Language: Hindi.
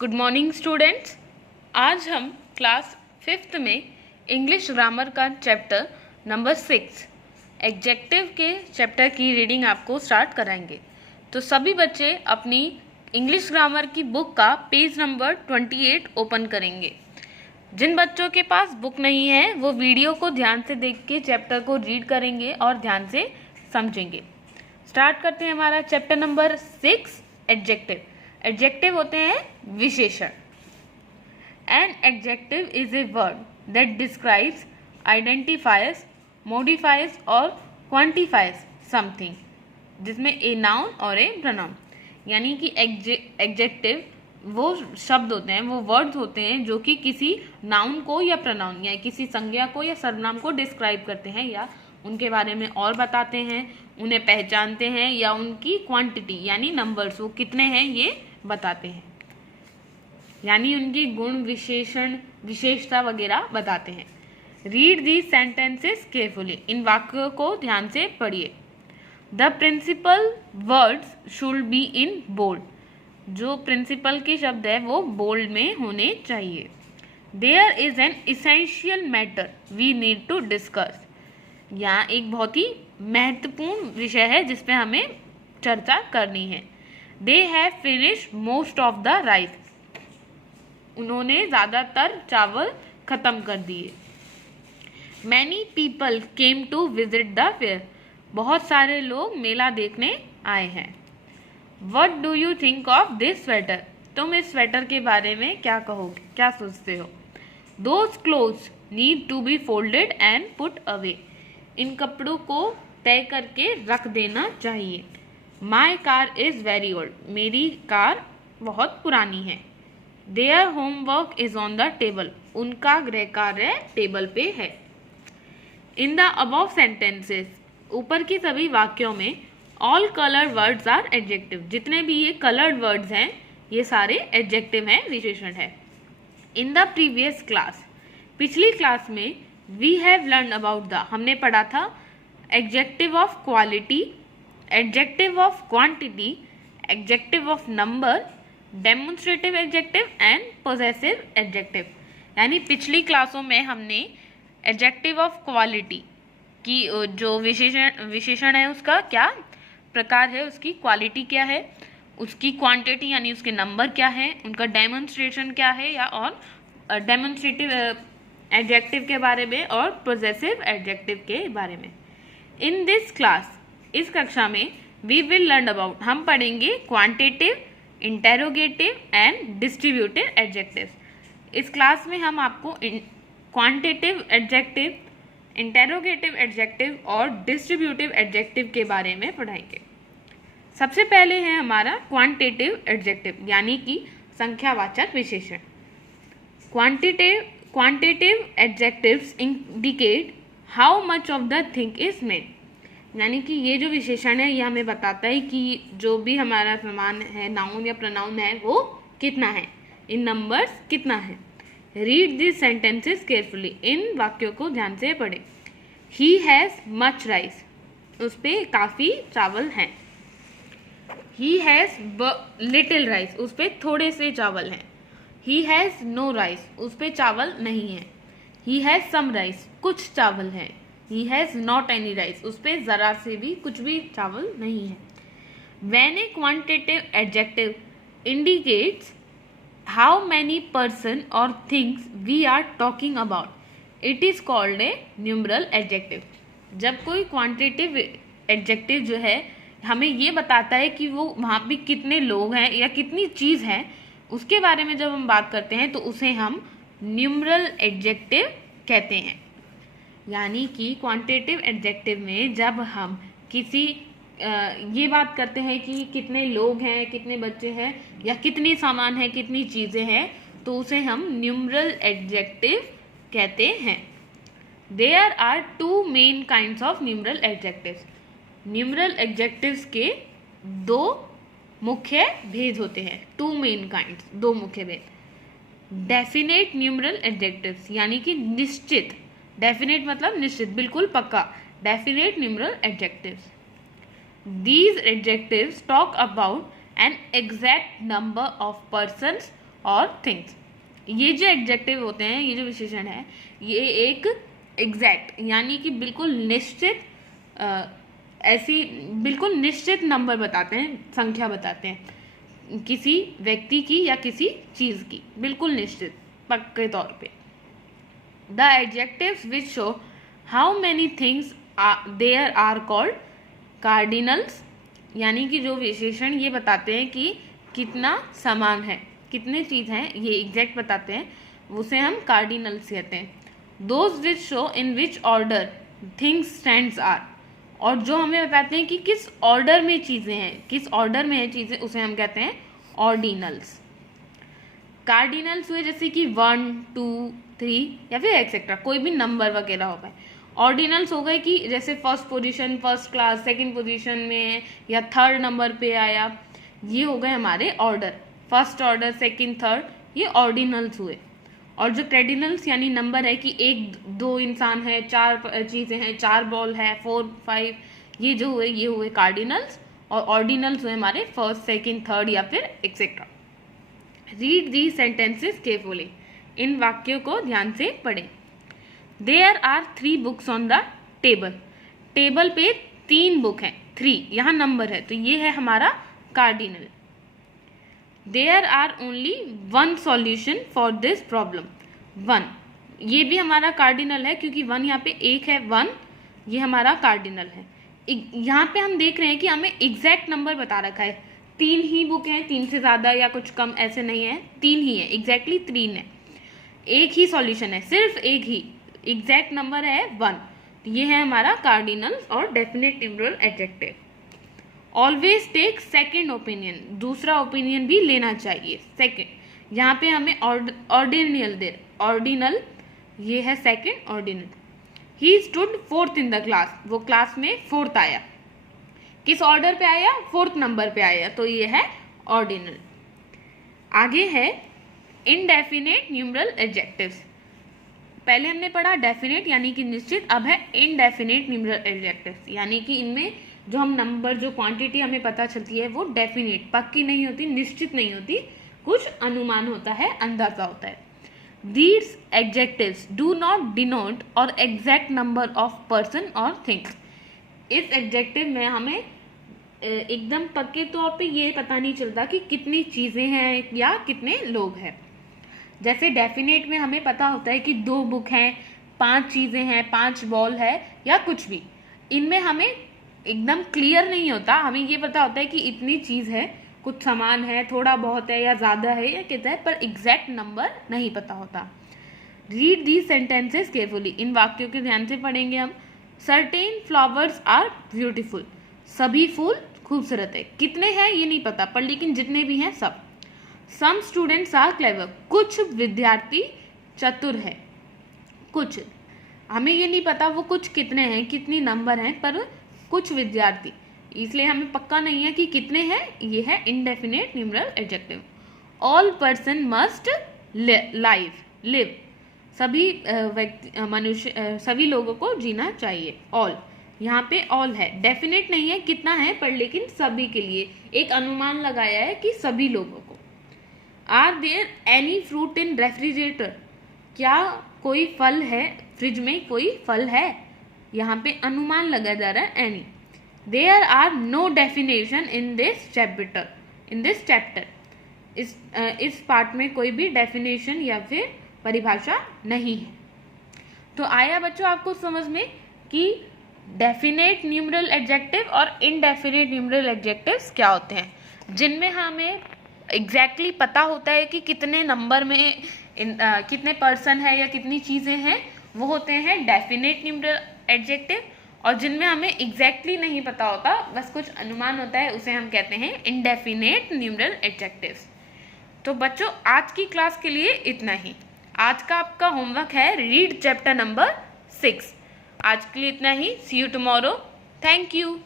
Good morning students. आज हम क्लास 5th में इंग्लिश ग्रामर का चैप्टर नंबर 6 एडजेक्टिव के चैप्टर की रीडिंग आपको स्टार्ट कराएंगे। तो सभी बच्चे अपनी इंग्लिश ग्रामर की बुक का पेज नंबर 28 ओपन करेंगे। जिन बच्चों के पास बुक नहीं है वो वीडियो को ध्यान से देख के चैप्टर को रीड करेंगे और ध्यान से समझेंगे। स्टार्ट करते हैं हमारा चैप्टर नंबर 6 एडजेक्टिव। एडजेक्टिव होते हैं विशेषण। An adjective is a word that describes, identifies, modifies और क्वांटिफाइज समथिंग, जिसमें ए नाउन और ए प्रोनाउन। यानी कि एडजेक्टिव वो शब्द होते हैं, वो वर्ड्स होते हैं जो कि किसी नाउन को या प्रोनाउन या किसी संज्ञा को या सर्वनाम को डिस्क्राइब करते हैं या उनके बारे में और बताते हैं, उन्हें पहचानते हैं या उनकी क्वांटिटी यानी नंबर्स वो कितने हैं ये बताते हैं, यानी उनकी गुण विशेषण विशेषता वगैरह बताते हैं। Read the sentences carefully. इन वाक्यों को ध्यान से पढ़िए। The principal words should be in bold. जो प्रिंसिपल के शब्द है वो बोल्ड में होने चाहिए। There is an essential matter we need to discuss. यहाँ एक बहुत ही महत्वपूर्ण विषय है जिस पे हमें चर्चा करनी है। They have finished most of the rice. उन्होंने ज़्यादातर चावल खत्म कर दिए। Many people came to visit the fair. बहुत सारे लोग मेला देखने आए हैं। What do you think of this sweater. तुम इस स्वेटर के बारे में क्या कहोगे, क्या सोचते हो। Those clothes need to be folded and put away. इन कपड़ों को तय करके रख देना चाहिए। My car is very old. मेरी कार बहुत पुरानी है। There homework is on the table. उनका गृह कार्य टेबल पे है। इन द अबव सेंटेंसेस, ऊपर की सभी वाक्यों में all coloured words are adjective. जितने भी ये कलर्ड वर्ड्स हैं ये सारे एडजेक्टिव हैं, विशेषण है। इन द प्रीवियस क्लास, पिछली क्लास में we have learn about the, हमने पढ़ा था adjective of quality, adjective of quantity, adjective of number, demonstrative adjective and possessive adjective. यानी पिछली क्लासों में हमने एडजेक्टिव ऑफ क्वालिटी की जो विशेषण है उसका क्या प्रकार है, उसकी क्वालिटी क्या है, उसकी क्वांटिटी यानी उसके नंबर क्या है, उनका डेमोन्स्ट्रेशन क्या है या और डेमोन्स्ट्रेटिव एडजेक्टिव के बारे में और पोजेसिव एडजेक्टिव के बारे में। इन दिस क्लास, इस कक्षा में वी विल लर्न अबाउट, हम पढ़ेंगे quantitative, interrogative and distributive adjectives. इस क्लास में हम आपको क्वांटिटिव एडजेक्टिव, इंटेरोगेटिव एडजेक्टिव और डिस्ट्रीब्यूटिव एडजेक्टिव के बारे में पढ़ाएंगे। सबसे पहले है हमारा क्वांटिटिव एडजेक्टिव यानी कि संख्यावाचक विशेषण। Quantitative adjectives indicate how much of the thing is made. यानी कि ये जो विशेषण है ये हमें बताता है कि जो भी हमारा सामान है, नाउन या प्रोनाउन है, वो कितना है, इन नंबर्स कितना है। Read this sentences carefully. इन वाक्यों को ध्यान से पढ़ें। He has much rice. उस पर काफ़ी चावल हैं। He has little rice. उस पर थोड़े से चावल हैं। He has no rice. उस पर चावल नहीं है। He has some rice. कुछ चावल हैं। He has not any rice. उस पर ज़रा से भी कुछ भी चावल नहीं है। When a quantitative adjective indicates how many person और things we are talking about, it is called a numeral adjective. जब कोई क्वांटिटिव एडजेक्टिव जो है हमें ये बताता है कि वो वहाँ पे कितने लोग हैं या कितनी चीज़ है, उसके बारे में जब हम बात करते हैं तो उसे हम न्यूमरल एडजेक्टिव कहते हैं। यानी कि क्वांटिटिव एडजेक्टिव में जब हम किसी ये बात करते हैं कि कितने लोग हैं, कितने बच्चे हैं या कितनी सामान है, कितनी चीज़ें हैं, तो उसे हम न्यूमरल एडजेक्टिव कहते हैं। There are two main kinds of numeral adjectives. Numeral adjectives के दो मुख्य भेद होते हैं। टू मेन काइंड्स, दो मुख्य भेद। डेफिनेट न्यूमरल एडजेक्टिव्स यानी कि निश्चित, डेफिनेट मतलब निश्चित, बिल्कुल पक्का, definite numeral adjectives. These adjectives talk about an exact number of persons और थिंग्स। ये जो एडजेक्टिव होते हैं, ये जो विशेषण है, ये एक एग्जैक्ट यानी कि बिल्कुल निश्चित ऐसी बिल्कुल निश्चित नंबर बताते हैं, संख्या बताते हैं किसी व्यक्ति की या किसी चीज़ की, बिल्कुल निश्चित पक्के तौर पे। The adjectives which show how many things there are called cardinals, यानी कि जो विशेषण ये बताते हैं कि कितना समान है, कितने चीज़ हैं, ये एग्जैक्ट बताते हैं, उसे हम कार्डिनल्स कहते हैं। Those which show in which order things stands are, और जो हमें बताते हैं कि किस ऑर्डर में चीज़ें हैं, किस ऑर्डर में है चीज़ें, उसे हम कहते हैं ऑर्डिनल्स। कार्डिनल्स हुए जैसे कि 1, 2, 3 या फिर एक्सेट्रा, कोई भी नंबर वगैरह हो गए। ऑर्डिनल्स हो गए कि जैसे first position, first class, second position में या थर्ड नंबर पे आया, ये हो गए हमारे order, first order, second, third, ये ऑर्डिनल्स हुए। और जो क्रेडिनल्स यानी नंबर है कि 1, 2 इंसान है, 4 चीज़ें हैं, 4 बॉल है, 4, 5, ये जो हुए ये हुए कार्डिनल्स। और ऑर्डिनल्स हुए हमारे फर्स्ट, सेकंड, थर्ड या फिर etcetera. Read the sentences carefully, इन वाक्यों को ध्यान से पढ़ें। There are 3 books on the table, table पे 3 बुक हैं, 3 यहाँ नंबर है तो ये है हमारा cardinal. There are only 1 solution for this problem, 1 ये भी हमारा कार्डिनल है क्योंकि 1 यहाँ पे एक है, 1 ये हमारा कार्डिनल है। यहाँ पे हम देख रहे हैं कि हमें एग्जैक्ट नंबर बता रखा है, 3 ही बुक हैं, 3 से ज़्यादा या कुछ कम ऐसे नहीं है, 3 ही है, एग्जैक्टली 3 है, एक ही सॉल्यूशन है, सिर्फ एक ही एग्जैक्ट नंबर है 1, ये है हमारा कार्डिनल और definite numeral adjective. Always take second opinion, दूसरा ओपिनियन भी लेना चाहिए, सेकेंड यहाँ पे हमें ऑर्डिनल ये है second ordinal. He stood 4th in the class, वो क्लास में 4th आया, किस ऑर्डर पे आया, 4th नंबर पे आया, तो ये है ऑर्डिनल। आगे है इनडेफिनेट न्यूमरल एडजेक्टिव्स। पहले हमने पढ़ा डेफिनेट यानी कि निश्चित, अब है इनडेफिनेट न्यूमरल एडजेक्टिव्स, यानी कि इनमें जो हम नंबर, जो क्वांटिटी हमें पता चलती है वो डेफिनेट, पक्की नहीं होती, निश्चित नहीं होती, कुछ अनुमान होता है, अंदाजा होता है। These adjectives do not denote or exact number of person or things. इस एडजेक्टिव में हमें एकदम पक्के तौर पे ये पता नहीं चलता कि कितनी चीज़ें हैं या कितने लोग हैं। जैसे डेफिनेट में हमें पता होता है कि 2 बुक हैं, 5 चीज़ें हैं, 5 बॉल है या कुछ भी, इनमें हमें एकदम क्लियर नहीं होता, हमें ये पता होता है कि इतनी चीज़ है, कुछ सामान है, थोड़ा बहुत है या ज़्यादा है या कितना है, पर एग्जैक्ट नंबर नहीं पता होता। रीड दी सेंटेंसेस केयरफुली, इन वाक्यों के ध्यान से पढ़ेंगे हम। सर्टेन फ्लावर्स आर ब्यूटीफुल, सभी फूल खूबसूरत है, कितने हैं ये नहीं पता, पर लेकिन जितने भी हैं सब। सम स्टूडेंट्स आर क्लेवर, कुछ विद्यार्थी चतुर है, कुछ, हमें ये नहीं पता वो कुछ कितने हैं, कितनी नंबर हैं, पर कुछ विद्यार्थी, इसलिए हमें पक्का नहीं है कि कितने हैं, ये है indefinite numeral adjective. All person must live, सभी व्यक्ति, मनुष्य, सभी लोगों को जीना चाहिए। ऑल यहाँ पे ऑल है, डेफिनेट नहीं है कितना है, पर लेकिन सभी के लिए एक अनुमान लगाया है कि सभी लोगों को। Are there any fruit in refrigerator, क्या कोई फल है फ्रिज में, कोई फल है, यहाँ पे अनुमान लगा जा रहा है any. There are no definition in this chapter, इस पार्ट में कोई भी डेफिनेशन या फिर परिभाषा नहीं है। तो आया बच्चों आपको समझ में कि डेफिनेट न्यूमरल एडजेक्टिव और इनडेफिनेट न्यूमरल एडजेक्टिव्स क्या होते हैं, जिनमें हमें एग्जैक्टली पता होता है कि कितने नंबर में कितने पर्सन है या कितनी चीज़ें हैं, वो होते हैं डेफिनेट न्यूमरल एडजेक्टिव। और जिनमें हमें एग्जैक्टली नहीं पता होता, बस कुछ अनुमान होता है, उसे हम कहते हैं इनडेफिनेट न्यूमरल एडजेक्टिव्स। तो बच्चों आज की क्लास के लिए इतना ही। आज का आपका होमवर्क है रीड चैप्टर नंबर 6। आज के लिए इतना ही। सी यू टुमारो। Thank you.